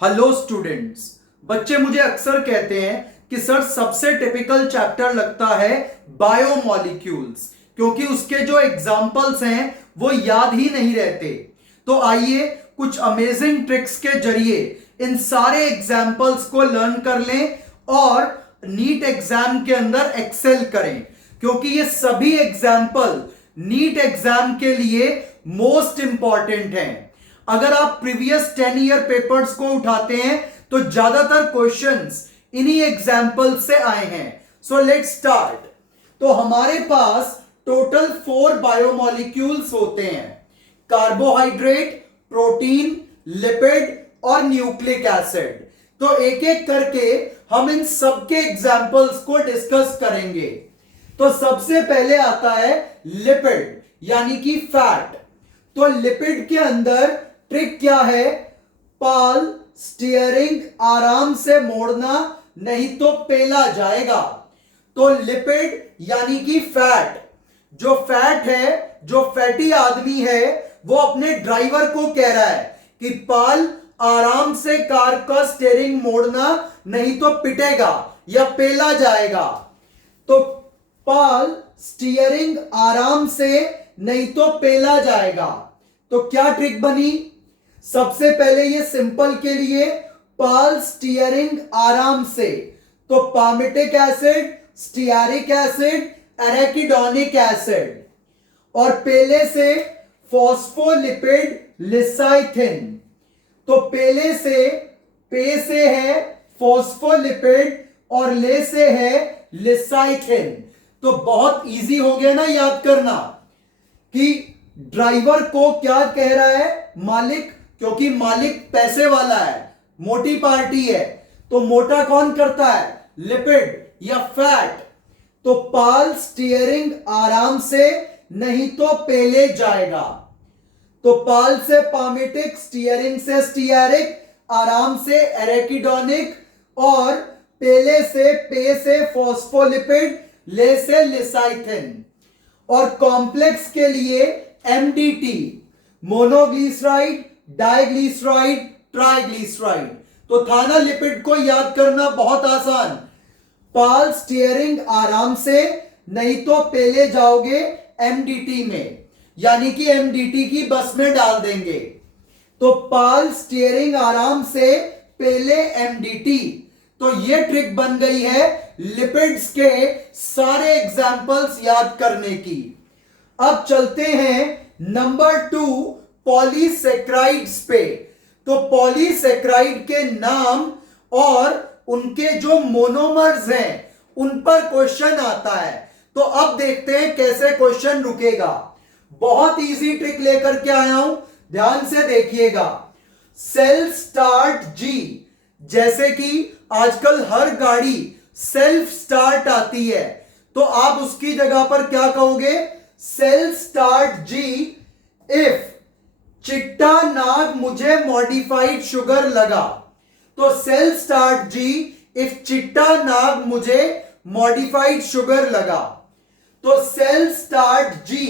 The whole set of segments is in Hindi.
Hello students. बच्चे मुझे अक्सर कहते हैं कि सर सबसे टिपिकल चैप्टर लगता है बायोमॉलिक्यूल्स, क्योंकि उसके जो एग्जाम्पल्स हैं वो याद ही नहीं रहते। तो आइए कुछ अमेजिंग ट्रिक्स के जरिए इन सारे एग्जाम्पल्स को लर्न कर लें और नीट एग्जाम के अंदर एक्सेल करें, क्योंकि ये सभी एग्जाम्पल नीट एग्जाम के लिए मोस्ट इंपॉर्टेंट हैं। अगर आप प्रीवियस 10 ईयर पेपर्स को उठाते हैं तो ज्यादातर क्वेश्चंस इन्हीं एग्जाम्पल से आए हैं। So let's start. तो हमारे पास टोटल 4 बायोमॉलिक्यूल्स होते हैं: कार्बोहाइड्रेट, प्रोटीन, लिपिड और न्यूक्लिक एसिड। तो एक एक करके हम इन सबके एग्जाम्पल्स को डिस्कस करेंगे। तो सबसे पहले आता है लिपिड यानी कि फैट। तो लिपिड के अंदर ट्रिक क्या है? पाल स्टीयरिंग आराम से मोड़ना, नहीं तो पेला जाएगा। तो लिपिड यानी कि फैट, जो फैट है, जो फैटी आदमी है, वो अपने ड्राइवर को कह रहा है कि पाल आराम से कार का स्टीयरिंग मोड़ना, नहीं तो पिटेगा या पेला जाएगा। तो पाल स्टीयरिंग आराम से, नहीं तो पेला जाएगा। तो क्या ट्रिक बनी? सबसे पहले ये सिंपल के लिए पाल स्टीयरिंग आराम से, तो palmitic acid, stearic acid, arachidonic acid, और पेले से फॉस्फोलिपिड लिसाइथिन। तो पेले से, पे से है फॉस्फोलिपिड और ले से है लिसाइथिन। तो बहुत इजी हो गया ना याद करना कि ड्राइवर को क्या कह रहा है? मालिक, क्योंकि मालिक पैसे वाला है, मोटी पार्टी है। तो मोटा कौन करता है? लिपिड या फैट। तो पाल स्टीयरिंग आराम से, नहीं तो पेले जाएगा। तो पाल से पामिटिक, स्टीयरिंग से स्टीयरिक, आराम से एराकिडोनिक, और पेले से, पे से फॉस्फोलिपिड, ले से लिसाइथिन। और कॉम्प्लेक्स के लिए एमडीटी, मोनोग्लिसराइड, डाइग्लिसराइड, ट्राइग्लिसराइड। तो था ना लिपिड को याद करना बहुत आसान। पाल स्टीयरिंग आराम से, नहीं तो पेले जाओगे एमडीटी में, यानी कि एमडीटी की बस में डाल देंगे। तो पाल स्टीयरिंग आराम से, पेले एमडीटी। तो ये ट्रिक बन गई है लिपिड्स के सारे एग्जाम्पल्स याद करने की। अब चलते हैं नंबर 2 पॉलीसेक्राइड्स पे। तो पॉलीसेक्राइड के नाम और उनके जो मोनोमर्स हैं उन पर क्वेश्चन आता है। तो अब देखते हैं कैसे क्वेश्चन रुकेगा। बहुत इजी ट्रिक लेकर के आया हूं, ध्यान से देखिएगा। सेल्फ स्टार्ट जी, जैसे कि आजकल हर गाड़ी सेल्फ स्टार्ट आती है, तो आप उसकी जगह पर क्या कहोगे? सेल्फ स्टार्ट जी इफ चिट्टा नाग मुझे मॉडिफाइड शुगर लगा। तो सेल्फ स्टार्ट जी इफ चिट्टा नाग मुझे मॉडिफाइड शुगर लगा। तो सेल्फ स्टार्ट जी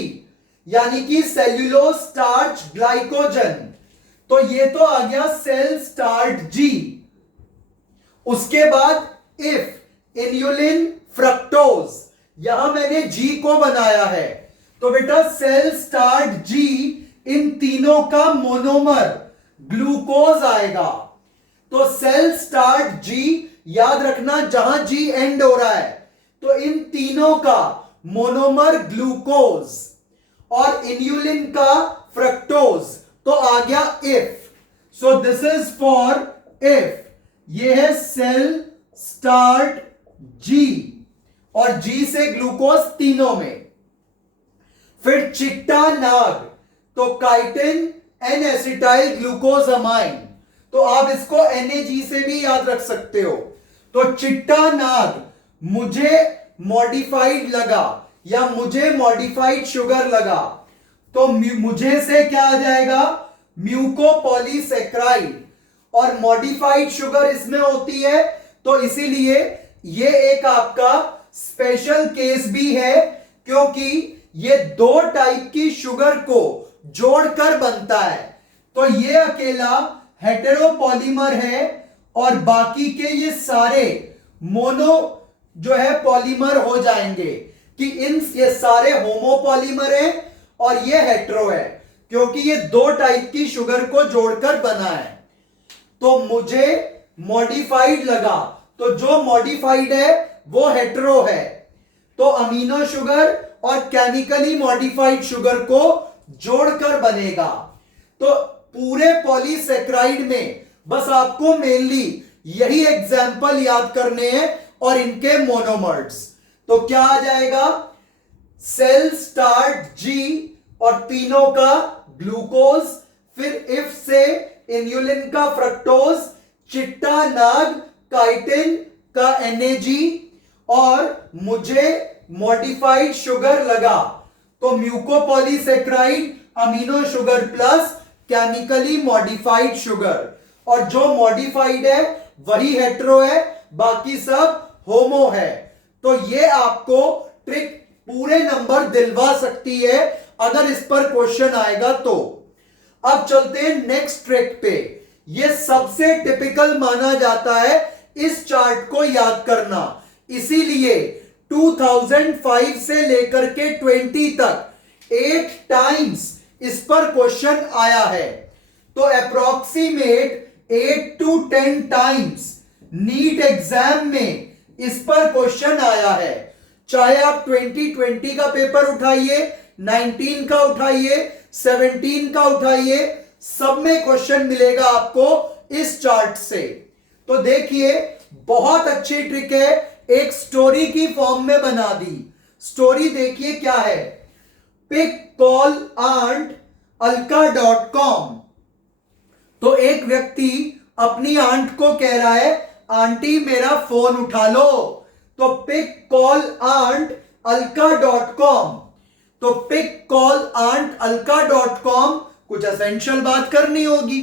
यानी कि सेल्यूलोज स्टार्च ग्लाइकोजन। तो ये तो आ गया सेल्फ स्टार्ट जी। उसके बाद इफ इन्युलिन फ्रक्टोज, यहां मैंने जी को बनाया है। तो बेटा सेल्फ स्टार्ट जी, इन तीनों का मोनोमर ग्लूकोज आएगा। तो सेल्फ स्टार्ट जी, याद रखना जहां जी एंड हो रहा है, तो इन तीनों का मोनोमर ग्लूकोज, और इन्युलिन का फ्रक्टोज। तो आ गया if. So this is for if. ये है सेल स्टार्ट जी, और जी से ग्लूकोज तीनों में। फिर चिट्टा नाग, तो काइटिन एन एसिटाइल ग्लूकोजामाइन। तो आप इसको NAG से भी याद रख सकते हो। तो चिट्टा नाग मुझे मॉडिफाइड लगा या मुझे मॉडिफाइड शुगर लगा, तो मुझे से क्या आ जाएगा? म्यूकोपॉलीसेक्राइड, और मॉडिफाइड शुगर इसमें होती है, तो इसीलिए ये एक आपका स्पेशल केस भी है, क्योंकि ये 2 टाइप की शुगर को जोड़कर बनता है। तो ये अकेला हेटेरोपॉलीमर है और बाकी के ये सारे मोनो जो है पॉलीमर हो जाएंगे, कि ये सारे होमोपॉलीमर हैं और ये हेटेरो है, क्योंकि ये दो टाइप की शुगर को जोड़कर बना है। तो मुझे मॉडिफाइड लगा, तो जो मॉडिफाइड है वो हेटेरो है। तो अमीनो शुगर और केमिकली मॉडिफाइड शुगर को जोड़कर बनेगा। तो पूरे पॉलीसेक्राइड में बस आपको मेनली यही एग्जाम्पल याद करने हैं और इनके मोनोमर्स। तो क्या आ जाएगा, सेल स्टार्ट जी और तीनों का ग्लूकोज, फिर इफ से इन्युलिन का फ्रक्टोज, चिट्टा नाग काइटिन का NAG, और मुझे मॉडिफाइड शुगर लगा तो mucopolysaccharide, amino sugar plus chemically modified sugar, और जो मॉडिफाइड है वही हेटेरो है, बाकी सब होमो है। तो ये आपको ट्रिक पूरे नंबर दिलवा सकती है अगर इस पर क्वेश्चन आएगा तो। अब चलते हैं नेक्स्ट ट्रिक पे। ये सबसे टिपिकल माना जाता है इस चार्ट को याद करना, इसीलिए 2005 से लेकर के 20 तक 8 टाइम्स इस पर क्वेश्चन आया है। तो approximate 8 to 10 times NEET exam में इस पर क्वेश्चन आया है। चाहे आप 2020 का पेपर उठाइए, 19 का उठाइए, 17 का उठाइए, सब में क्वेश्चन मिलेगा आपको इस चार्ट से। तो देखिए, बहुत अच्छी ट्रिक है, एक स्टोरी की फॉर्म में बना दी। स्टोरी देखिए क्या है, पिक कॉल आंट alka.com। तो एक व्यक्ति अपनी आंट को कह रहा है, आंटी मेरा फोन उठा लो। तो पिक कॉल आंट alka.com। तो पिक कॉल आंट alka.com कुछ असेंशियल बात करनी होगी,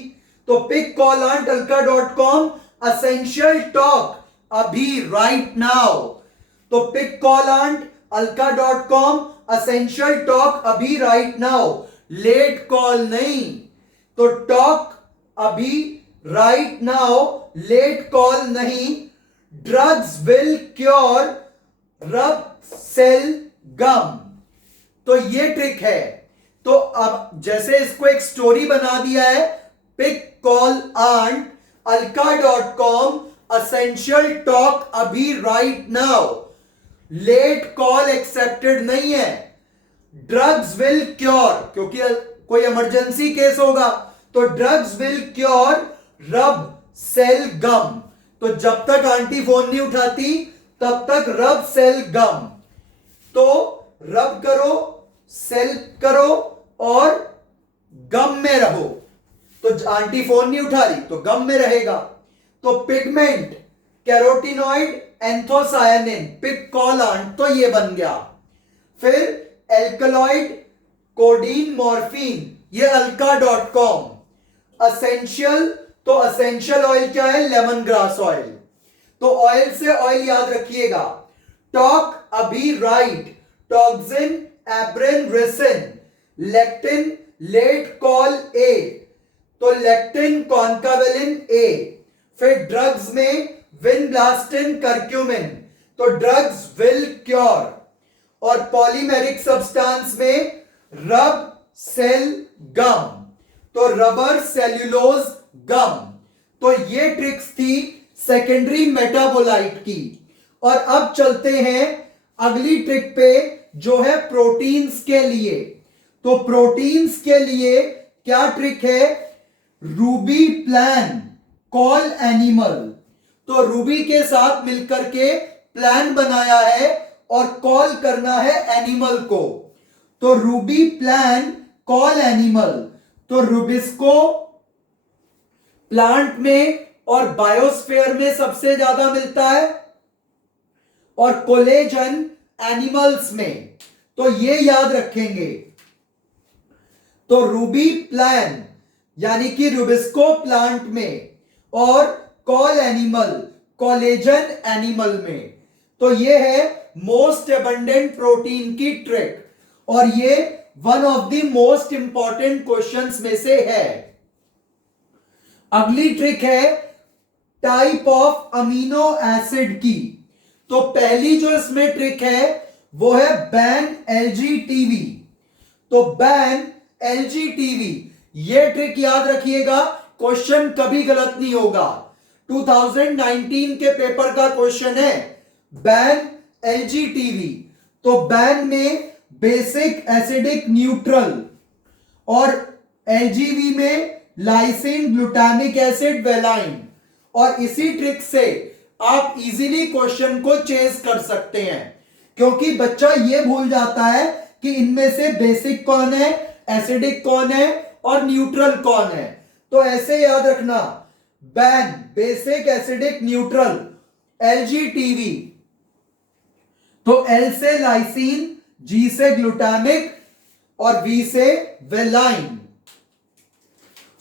तो pick call aunt alka.com essential talk अभी राइट नाउ। तो pick call aunt alka.com essential talk अभी राइट नाउ, लेट कॉल नहीं। तो टॉक अभी राइट नाउ, लेट कॉल नहीं। Drugs will cure rub cell gum. तो ये ट्रिक है। तो अब जैसे इसको एक स्टोरी बना दिया है, pick call aunt alka.com essential talk अभी right now, late call accepted नहीं है। ड्रग्स विल क्योर, क्योंकि कोई इमरजेंसी केस होगा, तो drugs will cure rub cell gum. तो जब तक आंटी फोन नहीं उठाती तब तक रब सेल गम। तो रब करो, सेल करो और गम में रहो। तो आंटी फोन नहीं उठा रही तो गम में रहेगा। तो pigment, carotenoid, anthocyanin, pick call aunt, तो ये बन गया। फिर एल्कलॉइड, कोडीन, मॉर्फिन, ये alka.com। असेंशियल, तो असेंशियल ऑयल क्या है, लेमन ग्रास ऑयल। तो ऑयल से ऑयल याद रखिएगा। टॉक अभी right, toxin, abrin, resin. Lectin, late call a, तो लेक्टिन, कॉन्कावेलिन ए। फिर ड्रग्स में विनब्लास्टिन, कर्क्यूमिन, तो ड्रग्स विल क्योर। और पॉलीमेरिक सब्सटेंस में रब सेल गम, तो रबर सेल्यूलोज गम। तो ये ट्रिक्स थी सेकेंडरी मेटाबोलाइट की। और अब चलते हैं अगली ट्रिक पे, जो है प्रोटीन्स के लिए। तो प्रोटीन्स के लिए क्या ट्रिक है, रूबी प्लान कॉल एनिमल। तो रूबी के साथ मिलकर के प्लान बनाया है और कॉल करना है एनिमल को। तो रूबी प्लान कॉल एनिमल। तो रूबिस्को प्लांट में और बायोस्फीयर में सबसे ज्यादा मिलता है, और कोलेजन एनिमल्स में। तो ये याद रखेंगे। तो रूबी प्लान यानी कि रूबिस्को प्लांट में, और कॉल एनिमल कोलेजन एनिमल में। तो ये है मोस्ट एबंडेंट प्रोटीन की ट्रिक, और ये one of the most important questions में से है। अगली ट्रिक है टाइप ऑफ अमीनो एसिड की। तो पहली जो इसमें ट्रिक है वो है बैन एलजीटीवी। तो बैन एलजीटीवी, ये ट्रिक याद रखिएगा, क्वेश्चन कभी गलत नहीं होगा। 2019 के पेपर का क्वेश्चन है बैन एलजीटीवी। तो बैन में बेसिक एसिडिक न्यूट्रल और एलजीवी में लाइसिन ग्लूटामिक एसिड वेलाइन। और इसी ट्रिक से आप इजीली क्वेश्चन को चेंज कर सकते हैं, क्योंकि बच्चा ये भूल जाता है कि इनमें से बेसिक कौन है, एसिडिक कौन है और न्यूट्रल कौन है। तो ऐसे याद रखना, बैन बेसिक एसिडिक न्यूट्रल एलजीटीवी। तो एल से लाइसिन, जी से ग्लूटामिक और वी से valine.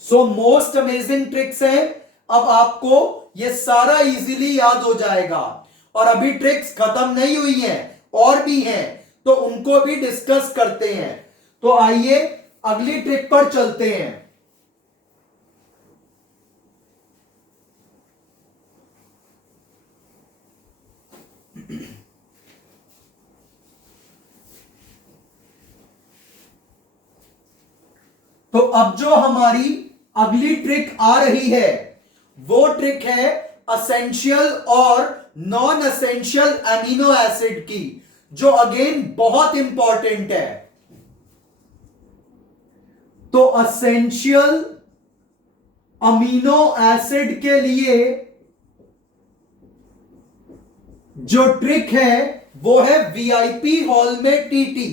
So most amazing tricks है। अब आपको ये सारा इजीली याद हो जाएगा। और अभी ट्रिक्स खत्म नहीं हुई हैं, और भी हैं, तो उनको भी डिस्कस करते हैं। तो आइए अगली ट्रिक पर चलते हैं। तो अब जो हमारी अगली ट्रिक आ रही है वो ट्रिक है असेंशियल और नॉन असेंशियल अमीनो एसिड की, जो अगेन बहुत इंपॉर्टेंट है। तो असेंशियल अमीनो एसिड के लिए जो ट्रिक है वो है वीआईपी हॉल में टीटी।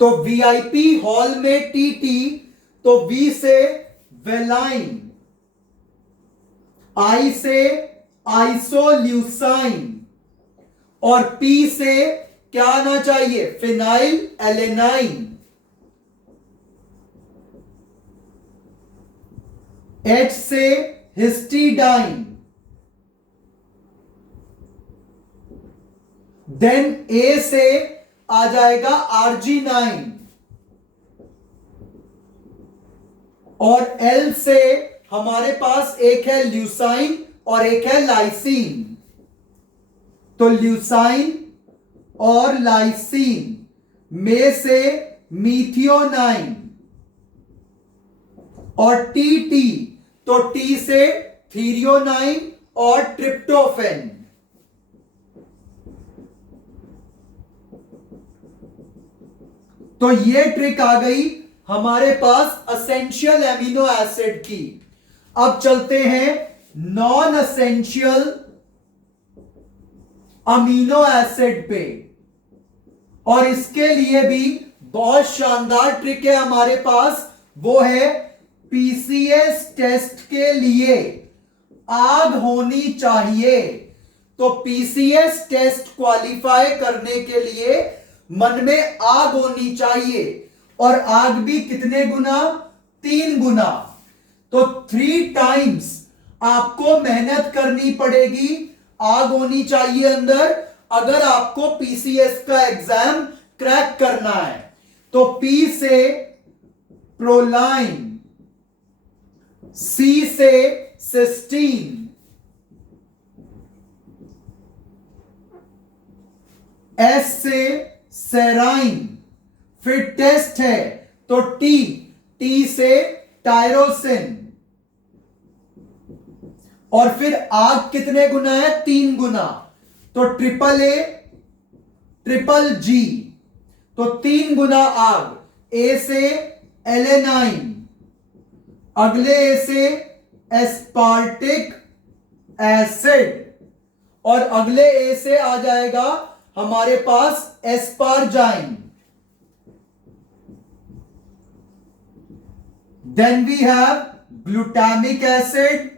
तो वीआईपी हॉल में टीटी, तो वी से वेलाइन, आई से आइसोल्यूसाइन और पी से क्या आना चाहिए, फिनाइल एलेनाइन। एच से हिस्टीडाइन, देन ए से आ जाएगा आर्जिनाइन और एल से हमारे पास एक है ल्यूसाइन और एक है लाइसीन। तो ल्यूसाइन और लाइसीन में से मीथियोनाइन और टी, तो टी से थीरियोनाइन और ट्रिप्टोफेन। तो ये ट्रिक आ गई हमारे पास असेंशियल एमिनो एसिड की। अब चलते हैं नॉन असेंशियल अमीनो एसिड पे, और इसके लिए भी बहुत शानदार ट्रिक है हमारे पास। वो है पीसीएस टेस्ट के लिए आग होनी चाहिए। तो पीसीएस टेस्ट क्वालिफाई करने के लिए मन में आग होनी चाहिए, और आग भी कितने गुना, 3 गुना। तो 3 टाइम्स आपको मेहनत करनी पड़ेगी, आग होनी चाहिए अंदर, अगर आपको पीसीएस का एग्जाम क्रैक करना है। तो पी से प्रोलाइन, सी से सिस्टीन, एस से सेराइन। फिर टेस्ट है तो टी से टायरोसिन, और फिर आग कितने गुना है, 3 गुना। तो ट्रिपल ए ट्रिपल जी, तो 3 गुना आग। ए से एलेनाइन, अगले ए से एस्पार्टिक एसिड, और अगले ए से आ जाएगा हमारे पास asparagine. Then we have glutamic acid,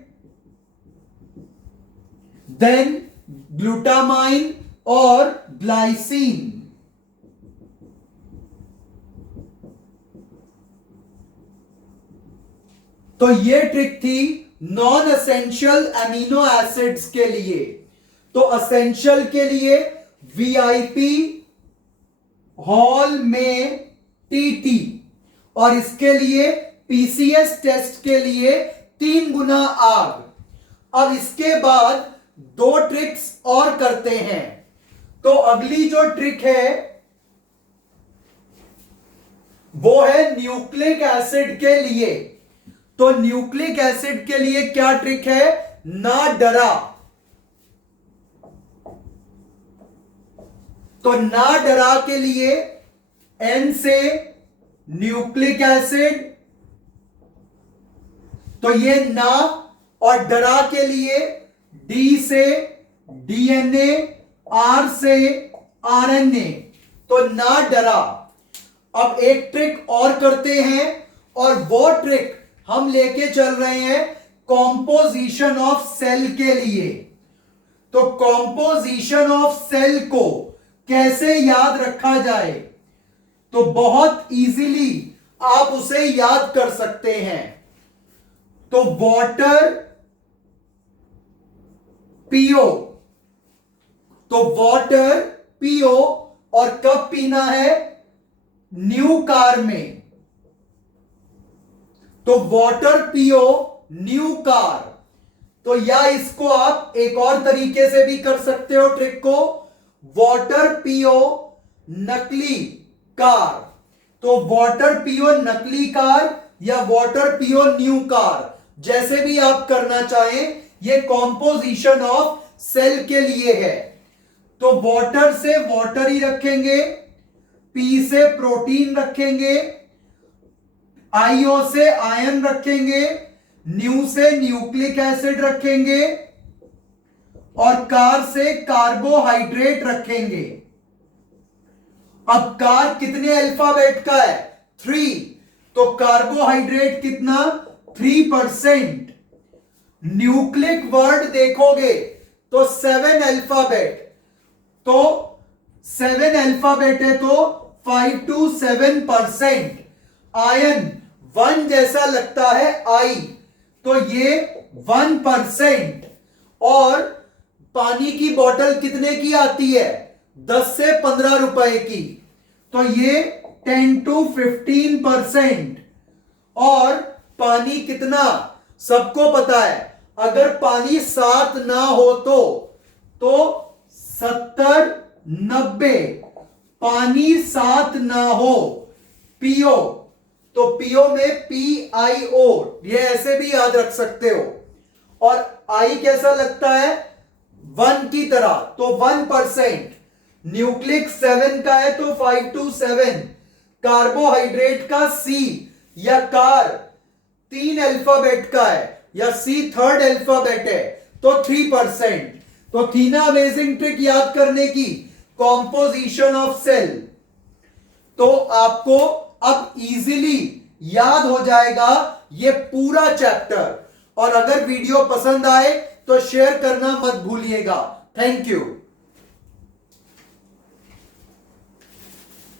then glutamine और ग्लाइसिन। तो ये ट्रिक थी नॉन असेंशियल अमीनो एसिड्स के लिए। तो असेंशियल के लिए वीआईपी हॉल में टीटी, और इसके लिए पीसीएस टेस्ट के लिए 3 गुना आग। अब इसके बाद 2 ट्रिक्स और करते हैं। तो अगली जो ट्रिक है वो है न्यूक्लिक एसिड के लिए। तो न्यूक्लिक एसिड के लिए क्या ट्रिक है? ना डरा। तो ना डरा के लिए N से न्यूक्लिक एसिड, तो ये ना, और डरा के लिए D से डीएनए, R से आरएनए। तो ना डरा। अब एक ट्रिक और करते हैं, और वो ट्रिक हम लेके चल रहे हैं कॉम्पोजिशन ऑफ सेल के लिए। तो कॉम्पोजिशन ऑफ सेल को कैसे याद रखा जाए? तो बहुत इजीली आप उसे याद कर सकते हैं। तो वाटर पियो, तो वाटर पियो, और कब पीना है? न्यू कार में। तो वाटर पियो न्यू कार। तो या इसको आप एक और तरीके से भी कर सकते हो ट्रिक को, वाटर पियो नकली कार। तो वाटर पियो नकली कार या वाटर पियो न्यू कार, जैसे भी आप करना चाहें, ये कॉम्पोजिशन ऑफ सेल के लिए है। तो वाटर से वाटर ही रखेंगे, पी से प्रोटीन रखेंगे, आईओ से आयन रखेंगे, न्यू से न्यूक्लिक एसिड रखेंगे, और कार से कार्बोहाइड्रेट रखेंगे। अब कार कितने अल्फाबेट का है? 3। तो कार्बोहाइड्रेट कितना? 3%। न्यूक्लिक वर्ड देखोगे तो 7 अल्फाबेट। तो 7 अल्फाबेट है तो 5 to 7%। आयन 1 जैसा लगता है आई, तो ये 1%। और पानी की बोतल कितने की आती है? 10 से 15 रुपए की, तो ये 10 to 15%। और पानी कितना सबको पता है, अगर पानी 7 ना हो तो 70-90। पानी 7 ना हो, पियो, तो पियो में PIO, ये ऐसे भी याद रख सकते हो। और आई कैसा लगता है? 1 की तरह, तो 1%। न्यूक्लिक 7 का है तो 5 to 7। कार्बोहाइड्रेट का C या कार 3 अल्फाबेट का है, या C 3rd अल्फाबेट है, तो 3%। तो थी ना अमेजिंग ट्रिक याद करने की, कॉम्पोजिशन ऑफ सेल। तो आपको अब इजीली याद हो जाएगा ये पूरा चैप्टर। और अगर वीडियो पसंद आए तो शेयर करना मत भूलिएगा। Thank you.